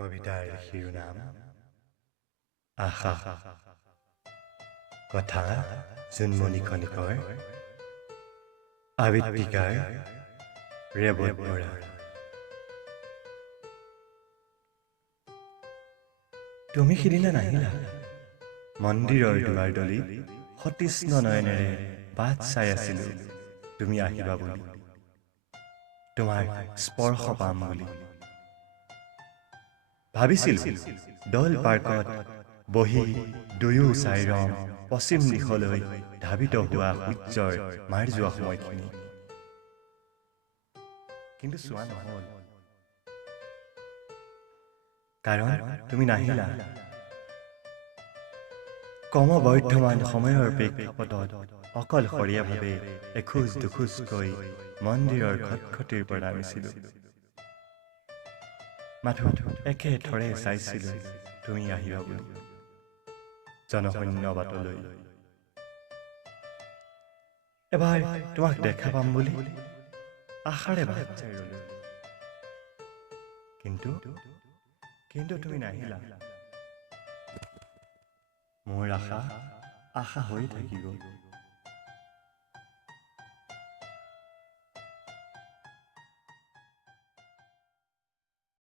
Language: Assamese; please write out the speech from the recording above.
কবিতাৰ শিৰোনাম আশা কথা জুনমণি খনিকৰ আবৃত্তিকাৰ ৰেবত বৰা। তুমি সিদিনা নাহিলা মন্দিৰৰ দুৱাৰ দলি সতৃষ্ণ নয়নেৰে বাট চাই আছিলো তুমি আহিবা বুলি, তোমাৰ স্পৰ্শ পাম বুলি ভাবিছিলো। দল পাৰ্কত বহি দুয়ো চাই ৰং পশ্চিম দিশলৈ ধাবিত হোৱা সূৰ্যৰ মাৰ যোৱা সময়খিনি, কিন্তু চোৱা নহল কাৰণ তুমি নাহিলা। ক্ৰমবৰ্ধমান সময়ৰ প্ৰেক্ষাপটত অকলশৰীয়াভাৱে এখোজ দুখোজকৈ মন্দিৰৰ খটখটিৰ পৰা নামিছিলো। মাথো একেথৰে চাইছিলো তুমি আহিবা বুলি জনশূন্য বাটলৈ। এবাৰ তোমাক দেখা পাম বুলি আশাৰে বাট চাই ৰলো, কিন্তু তুমি নাহিলা। মোৰ আশা হৈ থাকি গল।